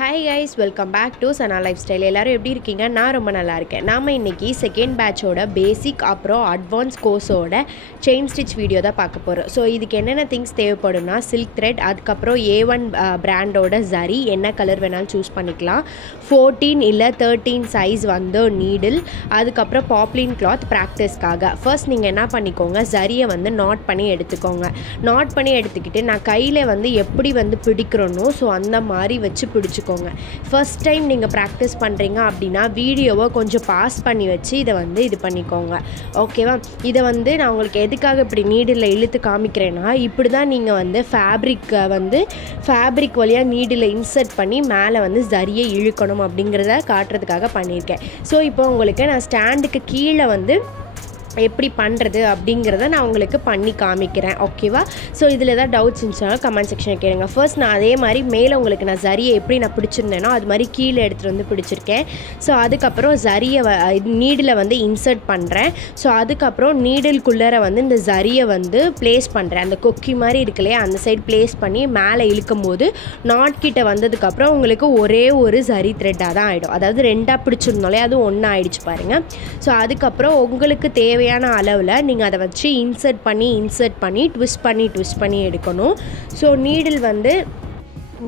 Hi guys, welcome back to Sahana Lifestyle. எல்லாரும் எப்படி இருக்கீங்க? நான் ரொம்ப நல்லா இருக்கேன். நாம இன்னைக்கு செகண்ட் பேட்சோட பேசிக் அப்புறம் அட்வான்ஸ் கோர்ஸோட செயின் ஸ்டிச் வீடியோ தான் பார்க்க போகிறோம். ஸோ இதுக்கு என்னென்ன திங்ஸ் தேவைப்படும்னா சில்க் த்ரெட், அதுக்கப்புறம் A1 பிராண்டோட ஜரி, என்ன கலர் வேணாலும் சூஸ் பண்ணிக்கலாம், 14 இல்லை 13 சைஸ் வந்து நீடில், அதுக்கப்புறம் பாப்லின் கிளாத் ப்ராக்டிஸ்க்காக. ஃபர்ஸ்ட் நீங்கள் என்ன பண்ணிக்கோங்க, ஜரியை வந்து நாட் பண்ணி எடுத்துக்கோங்க. நாட் பண்ணி எடுத்துக்கிட்டு நான் கையில் வந்து எப்படி வந்து பிடிக்கிறனோ ஸோ அந்த மாதிரி வச்சு பிடிச்சிக்கோங்க. ஃபர்ஸ்ட் டைம் நீங்கள் ப்ராக்டிஸ் பண்ணுறீங்க அப்படின்னா வீடியோவை கொஞ்சம் பாஸ் பண்ணி வச்சு இதை வந்து இது பண்ணிக்கோங்க. ஓகேவா? இதை வந்து நான் உங்களுக்கு எதுக்காக இப்படி நீடில் இழுத்து காமிக்கிறேன்னா, இப்படி தான் நீங்கள் வந்து ஃபேப்ரிக் வழியாக நீடில் இன்சர்ட் பண்ணி மேலே வந்து சரியை இழுக்கணும் அப்படிங்கிறத காட்டுறதுக்காக பண்ணியிருக்கேன். ஸோ இப்போ உங்களுக்கு நான் ஸ்டாண்டுக்கு கீழே வந்து எப்படி பண்ணுறது அப்படிங்கிறத நான் உங்களுக்கு பண்ணி காமிக்கிறேன். ஓகேவா? ஸோ இதில் ஏதாவது டவுட்ஸ் இருந்துச்சுனாலும் கமெண்ட் செக்ஷனில் கேளுங்க. ஃபர்ஸ்ட் நான் அதே மாதிரி மேலே உங்களுக்கு நான் ஜரியை எப்படி நான் பிடிச்சிருந்தேனோ அது மாதிரி கீழே எடுத்துகிட்டு வந்து பிடிச்சிருக்கேன். ஸோ அதுக்கப்புறம் ஜரியை நீடில் வந்து இன்சர்ட் பண்ணுறேன். ஸோ அதுக்கப்புறம் நீடில்குள்ளே வந்து இந்த ஜரியை வந்து ப்ளேஸ் பண்ணுறேன். அந்த கொக்கி மாதிரி இருக்குல்லையே அந்த சைடு ப்ளேஸ் பண்ணி மேலே இழுக்கும் போது நாட் கிட்ட வந்ததுக்கப்புறம் உங்களுக்கு ஒரே ஒரு ஜரி த்ரெட்டாக தான் ஆகிடும். அதாவது ரெண்டாக பிடிச்சிருந்தோலே அது ஒன்றா ஆகிடுச்சு பாருங்கள். ஸோ அதுக்கப்புறம் உங்களுக்கு தேவையான அளவில் நீங்கள் அதை வச்சு இன்சர்ட் பண்ணி ட்விஸ்ட் பண்ணி எடுக்கணும். ஸோ நீடில் வந்து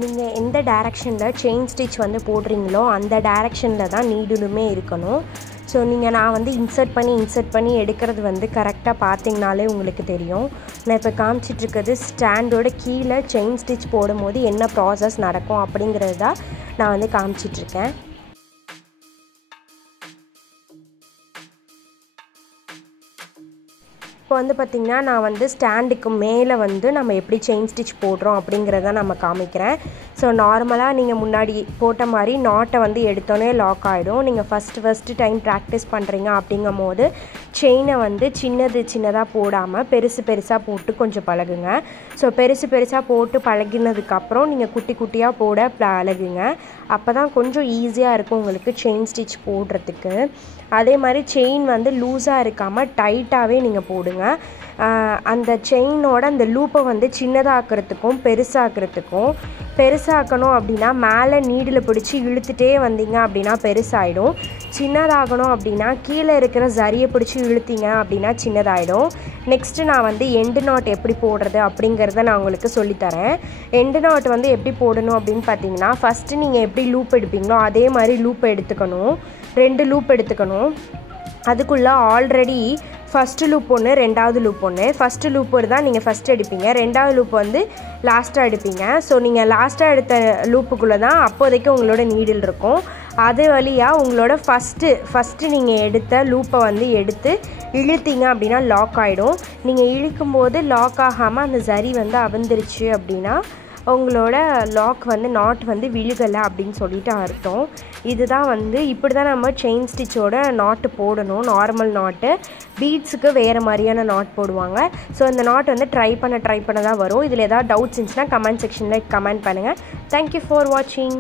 நீங்கள் எந்த டைரக்ஷனில் செயின் ஸ்டிச் வந்து போடுறீங்களோ அந்த டைரக்ஷனில் தான் நீடிலுமே இருக்கணும். ஸோ நான் வந்து இன்சர்ட் பண்ணி எடுக்கிறது வந்து கரெக்டாக பார்த்தீங்கனாலே உங்களுக்கு தெரியும். நான் இப்போ காமிச்சிட்ருக்கிறது ஸ்டாண்டோட கீழே செயின் ஸ்டிச் போடும்போது என்ன ப்ராசஸ் நடக்கும் அப்படிங்கிறது தான் நான் வந்து காமிச்சிட்ருக்கேன். இப்போ வந்து பார்த்திங்கன்னா நான் வந்து ஸ்டாண்டுக்கு மேலே வந்து நம்ம எப்படி செயின் ஸ்டிச் போடுறோம் அப்படிங்கிறத நம்ம காமிக்கிறேன். ஸோ நார்மலாக நீங்கள் முன்னாடி போட்ட மாதிரி நாட்டை வந்து எடுத்தோன்னே லாக் ஆகிடும். நீங்கள் ஃபஸ்ட்டு டைம் ப்ராக்டிஸ் பண்ணுறீங்க அப்படிங்கும் போது செயினை வந்து சின்னதாக போடாமல் பெருசாக போட்டு கொஞ்சம் பழகுங்க. ஸோ பெருசாக போட்டு பழகினதுக்கப்புறம் நீங்கள் குட்டியாக போட பழகுங்க. அப்போ தான் கொஞ்சம் ஈஸியாக இருக்கும் உங்களுக்கு செயின் ஸ்டிச் போடுறதுக்கு. அதே மாதிரி செயின் வந்து லூஸாக இருக்காமல் டைட்டாகவே நீங்கள் போடுங்க. அந்த செயினோட அந்த லூப்பை வந்து சின்னதாக்குறதுக்கும் பெருசாக்கணும் அப்படின்னா மேலே நீடில் பிடிச்சி இழுத்துட்டே வந்தீங்க அப்படின்னா பெருசாகிடும். சின்னதாகணும் அப்படின்னா கீழே இருக்கிற ஜரியை பிடிச்சி இழுத்தீங்க அப்படின்னா சின்னதாகிடும். நெக்ஸ்ட்டு நான் வந்து எண்டு நாட் எப்படி போடுறது அப்படிங்கிறத நான் உங்களுக்கு சொல்லித்தரேன். எண்டு நாட் வந்து எப்படி போடணும் அப்படின்னு பார்த்தீங்கன்னா, ஃபஸ்ட்டு நீங்கள் எப்படி லூப் எடுப்பீங்களோ அதே மாதிரி லூப் எடுத்துக்கணும். 2 லூப் எடுத்துக்கணும். அதுக்குள்ளே ஆல்ரெடி ஃபஸ்ட்டு லூப் ஒன்று, ரெண்டாவது லூப் ஒன்று. ஃபஸ்ட்டு லூப் தான் நீங்கள் ஃபஸ்ட்டு எடுப்பீங்க, ரெண்டாவது லூப் வந்து லாஸ்ட்டாக எடுப்பீங்க. ஸோ நீங்கள் லாஸ்ட்டாக எடுத்த லூப்புக்குள்ளே தான் அப்போதைக்கு உங்களோட நீடில் இருக்கும். அது வழியாக உங்களோட ஃபஸ்ட்டு நீங்கள் எடுத்த லூப்பை வந்து எடுத்து இழுத்தீங்க அப்படின்னா லாக் ஆகிடும். நீங்கள் இழுக்கும்போது லாக் ஆகாமல் அந்த ஜரி வந்து அவிழ்ந்துருச்சு அப்படின்னா உங்களோட நாட் வந்து விழுகலை அப்படின்னு சொல்லிட்டு அர்த்தம். இதுதான் வந்து இப்படி தான் நம்ம செயின் ஸ்டிச்சோட நாட்டு போடணும். நார்மல் நாட்டு, பீட்ஸுக்கு வேறு மாதிரியான நாட் போடுவாங்க. ஸோ இந்த நாட் வந்து ட்ரை பண்ண தான் வரும். இதில் ஏதாவது டவுட்ஸ் இருந்துச்சுன்னா கமெண்ட் செக்ஷனில் கமெண்ட் பண்ணுங்கள். தேங்க்யூ ஃபார் வாட்சிங்.